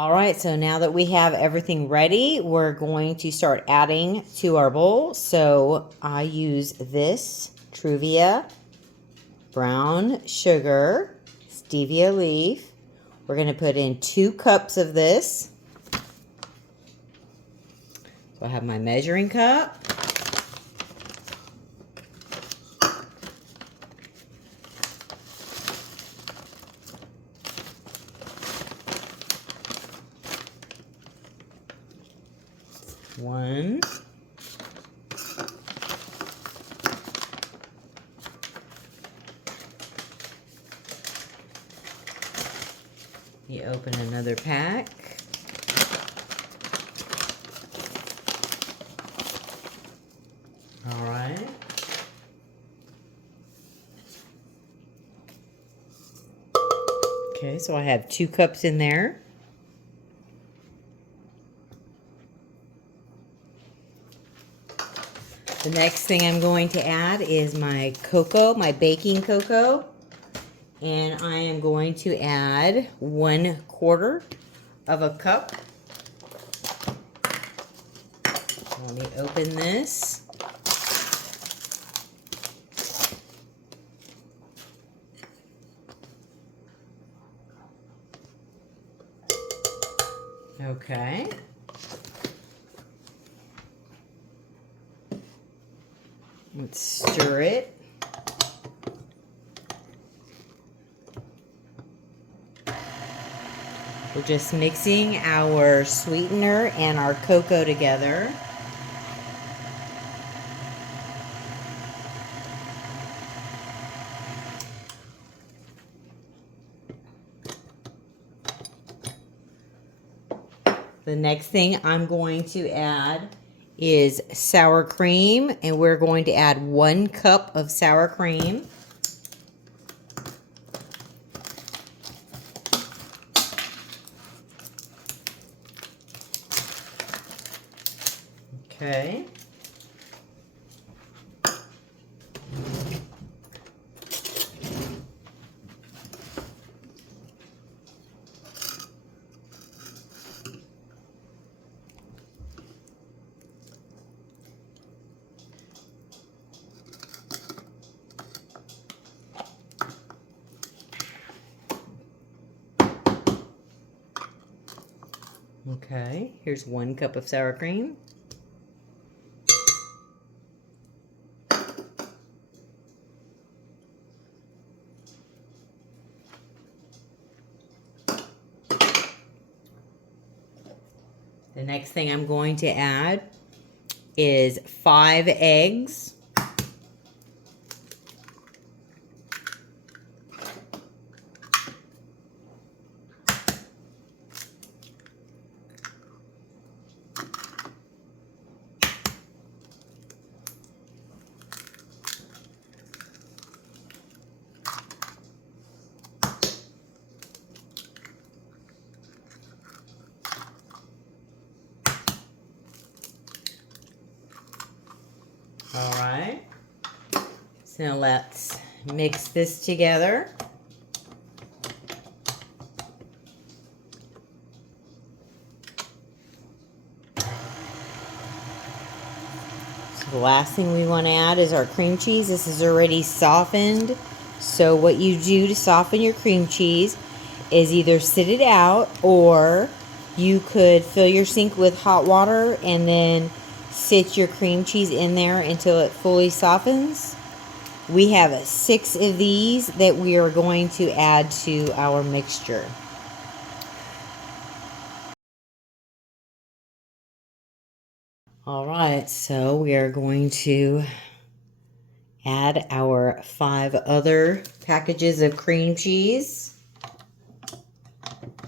All right, so now that we have everything ready, we're going to start adding to our bowl. So I use this Truvia brown sugar, stevia leaf. We're going to put in 2 cups of this. So I have my measuring cup. One. You open another pack. All right. Okay, so I have 2 cups in there. The next thing I'm going to add is my cocoa, my baking cocoa. And I am going to add 1/4 of a cup. Let me open this. Okay. Let's stir it. We're just mixing our sweetener and our cocoa together. The next thing I'm going to add is sour cream, and we're going to add 1 cup of sour cream. Okay. Okay, here's 1 cup of sour cream. The next thing I'm going to add is 5 eggs. All right, so let's mix this together. So the last thing we want to add is our cream cheese. This is already softened. So what you do to soften your cream cheese is either sit it out, or you could fill your sink with hot water and then sit your cream cheese in there until it fully softens. We have 6 of these that we are going to add to our mixture. All right, so we are going to add our 5 other packages of cream cheese.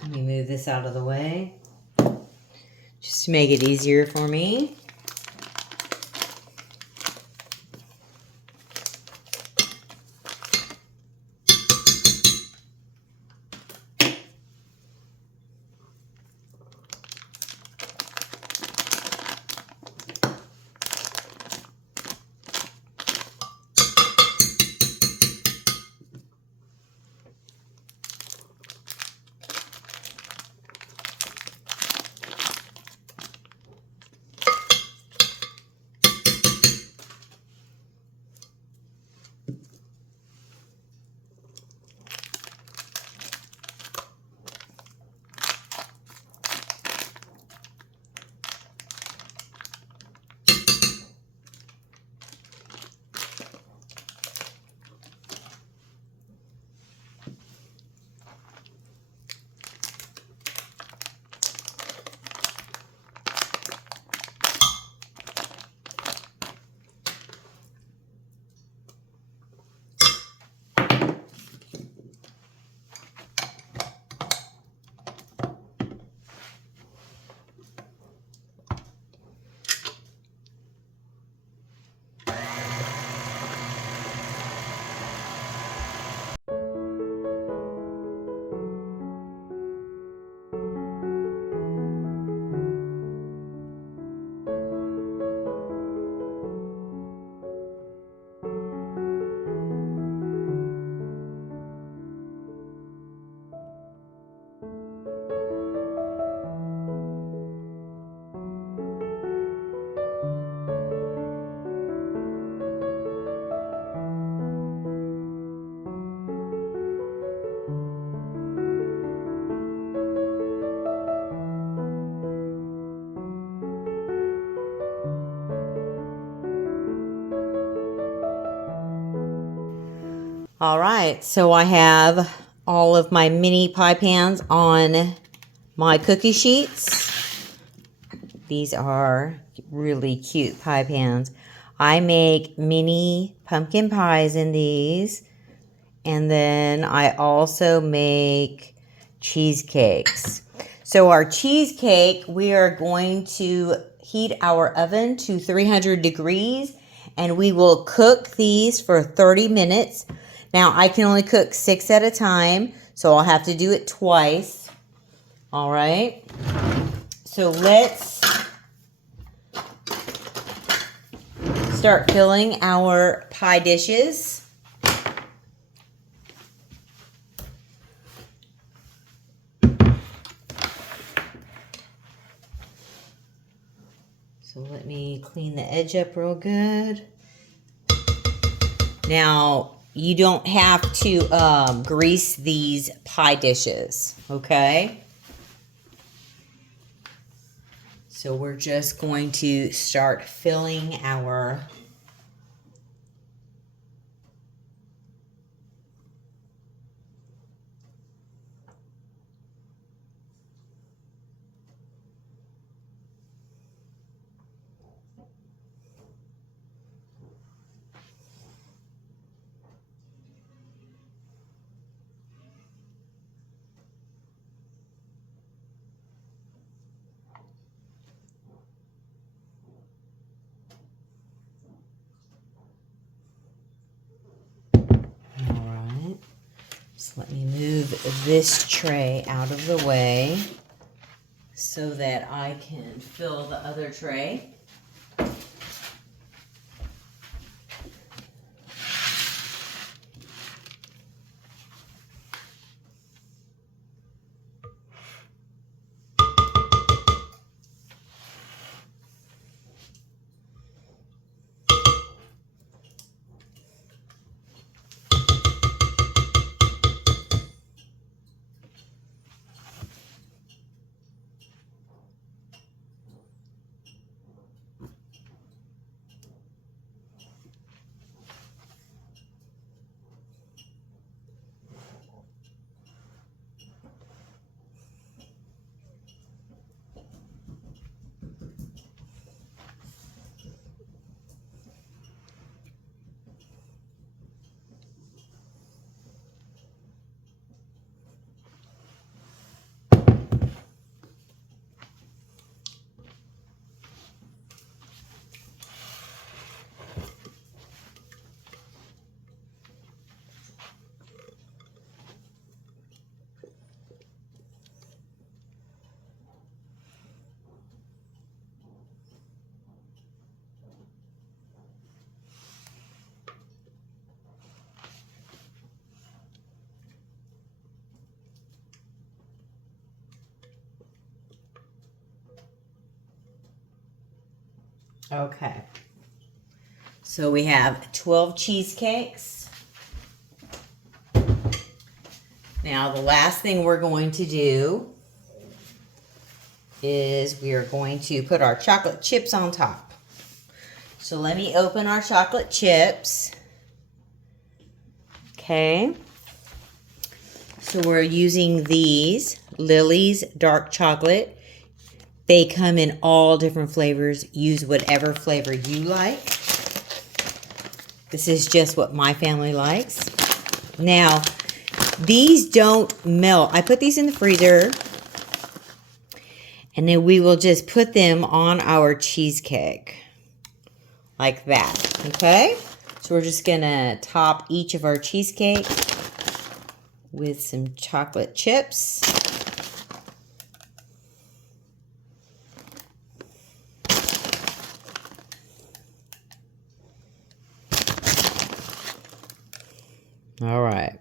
Let me move this out of the way just to make it easier for me. All right, so I have all of my mini pie pans on my cookie sheets. These are really cute pie pans. I make mini pumpkin pies in these. And then I also make cheesecakes. So our cheesecake, we are going to heat our oven to 300 degrees. And we will cook these for 30 minutes. Now, I can only cook 6 at a time, so I'll have to do it twice. All right. So let's start filling our pie dishes. So let me clean the edge up real good. Now, you don't have to grease these pie dishes, okay? So we're just going to start filling our So let me move this tray out of the way so that I can fill the other tray. Okay. So we have 12 cheesecakes. Now the last thing we're going to do is we are going to put our chocolate chips on top. So let me open our chocolate chips. Okay. So we're using these Lily's dark chocolate. They come in all different flavors. Use whatever flavor you like. This is just what my family likes. Now, these don't melt. I put these in the freezer. And then we will just put them on our cheesecake. Like that. Okay? So we're just going to top each of our cheesecake with some chocolate chips. All right.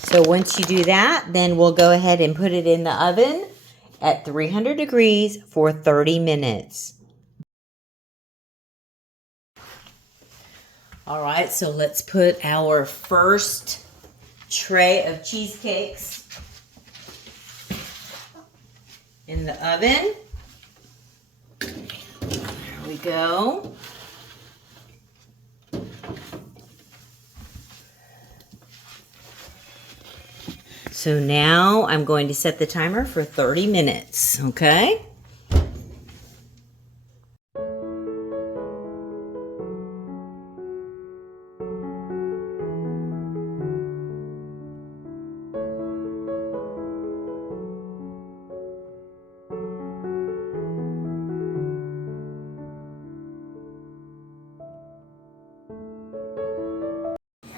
So once you do that, then we'll go ahead and put it in the oven at 300 degrees for 30 minutes. All right, so let's put our first tray of cheesecakes in the oven. There we go. So now I'm going to set the timer for 30 minutes, okay?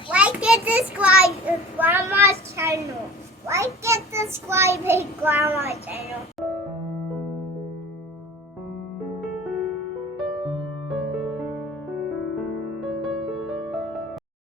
Like and subscribe to Grandma's channel. Like and subscribe to Grandma's channel.